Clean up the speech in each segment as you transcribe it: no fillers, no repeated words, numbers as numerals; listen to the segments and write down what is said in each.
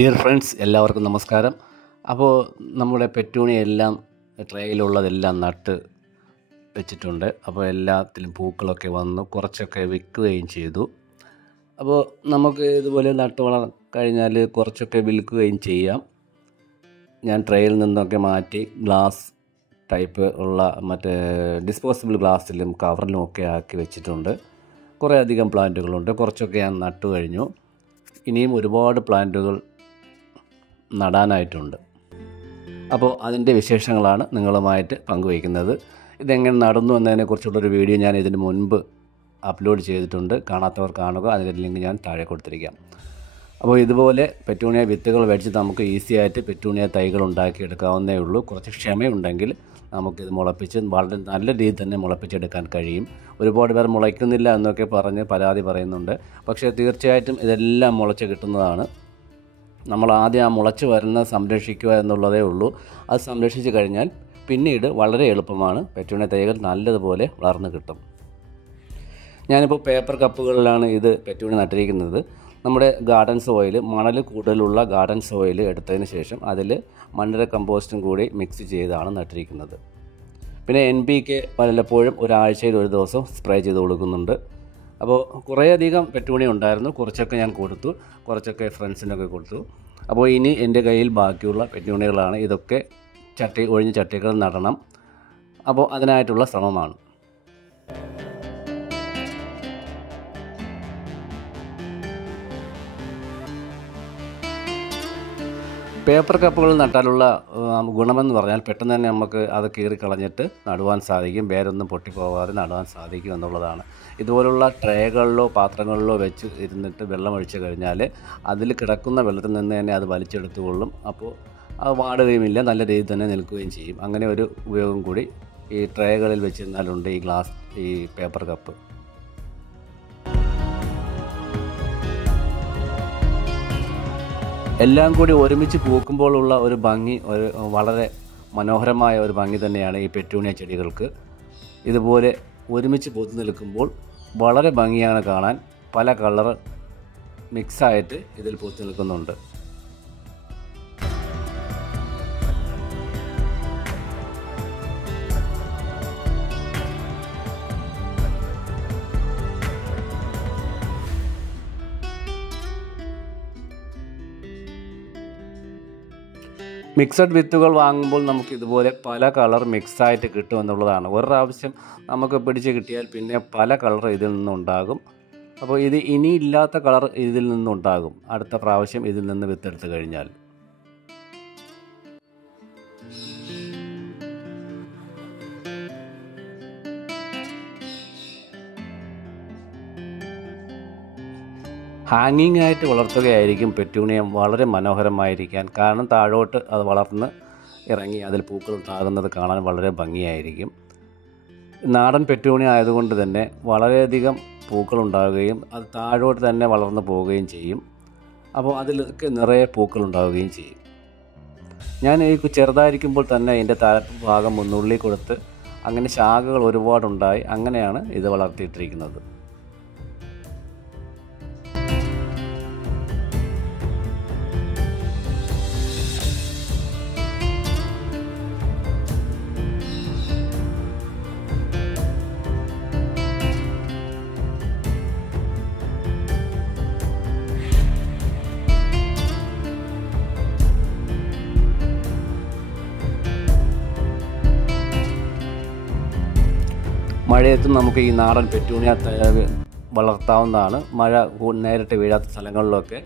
Dear friends, എല്ലാവർക്കും നമസ്കാരം. അപ്പോൾ നമ്മുടെ പെറ്റൂണിയെല്ലാം ട്രേയിലുള്ളതെല്ലാം നട്ട് വെച്ചിട്ടുണ്ട്. അപ്പോൾ എല്ലാത്തിലും പൂക്കളൊക്കെ വന്നു, കുറച്ചൊക്കെ വിൽക്കുകയും ചെയ്തു. അപ്പോൾ നമുക്ക് ഇതുപോലെ നട്ട് കഴിഞ്ഞാൽ കുറച്ചൊക്കെ വിൽക്കുകയും ചെയ്യാം. ഞാൻ ട്രേയിൽ നിന്നൊക്കെ മാറ്റി ഗ്ലാസ് ടൈപ്പ് ഉള്ള മറ്റേ ഡിസ്പോസിബിൾ ഗ്ലാസ്സിലും കവറിലും ഒക്കെ ആക്കി വെച്ചിട്ടുണ്ട്. കുറേ അധികം പ്ലാന്റുകളുണ്ട്. കുറച്ചൊക്കെ ഞാൻ നട്ടു കഴിഞ്ഞു. ഇനിയും ഒരുപാട് പ്ലാന്റുകൾ നടാനായിട്ടുണ്ട്. അപ്പോൾ അതിൻ്റെ വിശേഷങ്ങളാണ് നിങ്ങളുമായിട്ട് പങ്കുവയ്ക്കുന്നത്. ഇതെങ്ങനെ നടന്നു എന്നതിനെക്കുറിച്ചുള്ളൊരു വീഡിയോ ഞാൻ ഇതിന് മുൻപ് അപ്ലോഡ് ചെയ്തിട്ടുണ്ട്. കാണാത്തവർ കാണുക. അതിൻ്റെ ലിങ്ക് ഞാൻ താഴെ കൊടുത്തിരിക്കാം. അപ്പോൾ ഇതുപോലെ പെറ്റൂണിയ വിത്തുകൾ മേടിച്ച് നമുക്ക് ഈസി ആയിട്ട് പെറ്റൂണിയ തൈകൾ ഉണ്ടാക്കിയെടുക്കാവുന്നേ ഉള്ളൂ. കുറച്ച് ക്ഷമയുണ്ടെങ്കിൽ നമുക്കിത് മുളപ്പിച്ച് വളരെ നല്ല രീതിയിൽ തന്നെ മുളപ്പിച്ചെടുക്കാൻ കഴിയും. ഒരുപാട് പേർ മുളയ്ക്കുന്നില്ല എന്നൊക്കെ പറഞ്ഞ് പരാതി പറയുന്നുണ്ട്. പക്ഷേ തീർച്ചയായിട്ടും ഇതെല്ലാം മുളച്ച് കിട്ടുന്നതാണ്. നമ്മൾ ആദ്യം ആ മുളച്ച് വരുന്ന സംരക്ഷിക്കുക എന്നുള്ളതേ ഉള്ളൂ. അത് സംരക്ഷിച്ച് കഴിഞ്ഞാൽ പിന്നീട് വളരെ എളുപ്പമാണ്. പെറ്റൂണിയ തൈകൾ നല്ലതുപോലെ വളർന്ന് കിട്ടും. ഞാനിപ്പോൾ പേപ്പർ കപ്പുകളിലാണ് ഇത് പെറ്റൂണിയ നട്ടിരിക്കുന്നത്. നമ്മുടെ ഗാർഡൻ സോയിൽ, മണൽ കൂടുതലുള്ള ഗാർഡൻ സോയിൽ എടുത്തതിന് ശേഷം അതിൽ മണ്ണിര കമ്പോസ്റ്റും കൂടി മിക്സ് ചെയ്താണ് നട്ടിരിക്കുന്നത്. പിന്നെ NPK വല്ലപ്പോഴും ഒരാഴ്ചയിൽ ഒരു ദിവസം സ്പ്രേ ചെയ്ത് കൊടുക്കുന്നുണ്ട്. അപ്പോൾ കുറേയധികം പെറ്റൂണിയ ഉണ്ടായിരുന്നു. കുറച്ചൊക്കെ ഞാൻ കൊടുത്തു, കുറച്ചൊക്കെ ഫ്രണ്ട്സിനൊക്കെ കൊടുത്തു. അപ്പോൾ ഇനി എൻ്റെ കയ്യിൽ ബാക്കിയുള്ള പെറ്റൂണിയകളാണ്. ഇതൊക്കെ ഒഴിഞ്ഞ ചട്ടികൾ നടണം. അപ്പോൾ അതിനായിട്ടുള്ള ശ്രമമാണ്. പേപ്പർ കപ്പുകൾ നട്ടാലുള്ള ഗുണമെന്ന് പറഞ്ഞാൽ പെട്ടെന്ന് തന്നെ നമുക്ക് അത് കീറിക്കളഞ്ഞിട്ട് നടുവാൻ സാധിക്കും. വേരൊന്നും പൊട്ടിപ്പോകാതെ നടുവാൻ സാധിക്കും എന്നുള്ളതാണ്. ഇതുപോലുള്ള ട്രേകളിലോ പാത്രങ്ങളിലോ വെച്ച് ഇരുന്നിട്ട് വെള്ളം ഒഴിച്ച് കഴിഞ്ഞാൽ അതിൽ കിടക്കുന്ന വെള്ളത്തിൽ നിന്ന് തന്നെ അത് വലിച്ചെടുത്തുകൊള്ളും. അപ്പോൾ അത് വാടുകയുമില്ല, നല്ല രീതിയിൽ തന്നെ നിൽക്കുകയും ചെയ്യും. അങ്ങനെ ഒരു ഉപയോഗം കൂടി ഈ ട്രേകളിൽ വെച്ചിരുന്നാലുണ്ട് ഈ പേപ്പർ കപ്പ്. എല്ലാം കൂടി ഒരുമിച്ച് പൂക്കുമ്പോഴുള്ള ഒരു ഭംഗി, വളരെ മനോഹരമായ ഒരു ഭംഗി തന്നെയാണ് ഈ പെറ്റൂണിയ ചെടികൾക്ക്. ഇതുപോലെ ഒരുമിച്ച് പൂത്ത് നിൽക്കുമ്പോൾ വളരെ ഭംഗിയാണ് കാണാൻ. പല കളർ മിക്സായിട്ട് ഇതിൽ പൂത്ത് നിൽക്കുന്നുണ്ട്. മിക്സഡ് വിത്തുകൾ വാങ്ങുമ്പോൾ നമുക്ക് ഇതുപോലെ പല കളർ മിക്സായിട്ട് കിട്ടുമെന്നുള്ളതാണ്. ഒരു പ്രാവശ്യം നമുക്ക് പിടിച്ച് കിട്ടിയാൽ പിന്നെ പല കളർ ഇതിൽ നിന്നുണ്ടാകും. അപ്പോൾ ഇത് ഇനിയില്ലാത്ത കളർ ഇതിൽ നിന്നുണ്ടാകും അടുത്ത പ്രാവശ്യം ഇതിൽ നിന്ന് വിത്തെടുത്ത് കഴിഞ്ഞാൽ. ഹാങ്ങിങ് ആയിട്ട് വളർത്തുകയായിരിക്കും പെറ്റൂണിയ വളരെ മനോഹരമായിരിക്കാൻ. കാരണം താഴോട്ട് അത് വളർന്ന് ഇറങ്ങി അതിൽ പൂക്കൾ ഉണ്ടാകുന്നത് കാണാൻ വളരെ ഭംഗിയായിരിക്കും. നാടൻ പെറ്റൂണിയ ആയതുകൊണ്ട് തന്നെ വളരെയധികം പൂക്കളുണ്ടാവുകയും അത് താഴോട്ട് തന്നെ വളർന്നു പോവുകയും ചെയ്യും. അപ്പോൾ അതിലൊക്കെ നിറയെ പൂക്കളുണ്ടാവുകയും ചെയ്യും. ഞാൻ ഈ ചെറുതായിരിക്കുമ്പോൾ തന്നെ ഇതിൻ്റെ ഭാഗം മുന്നുള്ളി കൊടുത്ത് അങ്ങനെ ശാഖകൾ ഒരുപാടുണ്ടായി. അങ്ങനെയാണ് ഇത് വളർത്തിയിട്ടിരിക്കുന്നത്. മഴയത്തും നമുക്ക് ഈ നാടൻ പെറ്റൂണിയ വളർത്താവുന്നതാണ്. മഴ നേരിട്ട് വീഴാത്ത സ്ഥലങ്ങളിലൊക്കെ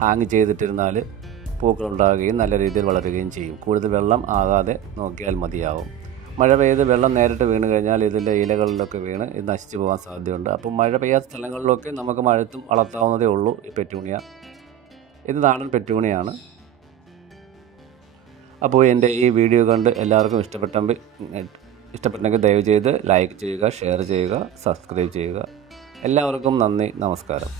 ഹാങ് ചെയ്തിട്ടിരുന്നാൽ പൂക്കളുണ്ടാകുകയും നല്ല രീതിയിൽ വളരുകയും ചെയ്യും. കൂടുതൽ വെള്ളം ആകാതെ നോക്കിയാൽ മതിയാവും. മഴ പെയ്ത് വെള്ളം നേരിട്ട് വീണ് കഴിഞ്ഞാൽ ഇതിൻ്റെ ഇലകളിലൊക്കെ വീണ് ഇത് നശിച്ചു പോകാൻ സാധ്യതയുണ്ട്. അപ്പോൾ മഴ പെയ്യാത്ത സ്ഥലങ്ങളിലൊക്കെ നമുക്ക് മഴയത്തും വളർത്താവുന്നതേ ഉള്ളൂ ഈ പെറ്റൂണിയ. ഇത് നാടൻ പെറ്റൂണിയാണ്. അപ്പോൾ എൻ്റെ ഈ വീഡിയോ കണ്ട് എല്ലാവർക്കും ഇഷ്ടപ്പെട്ടെങ്കിൽ ദയവ് ചെയ്ത് ലൈക്ക് ചെയ്യുക, ഷെയർ ചെയ്യുക, സബ്സ്ക്രൈബ് ചെയ്യുക. എല്ലാവർക്കും നന്ദി, നമസ്കാരം.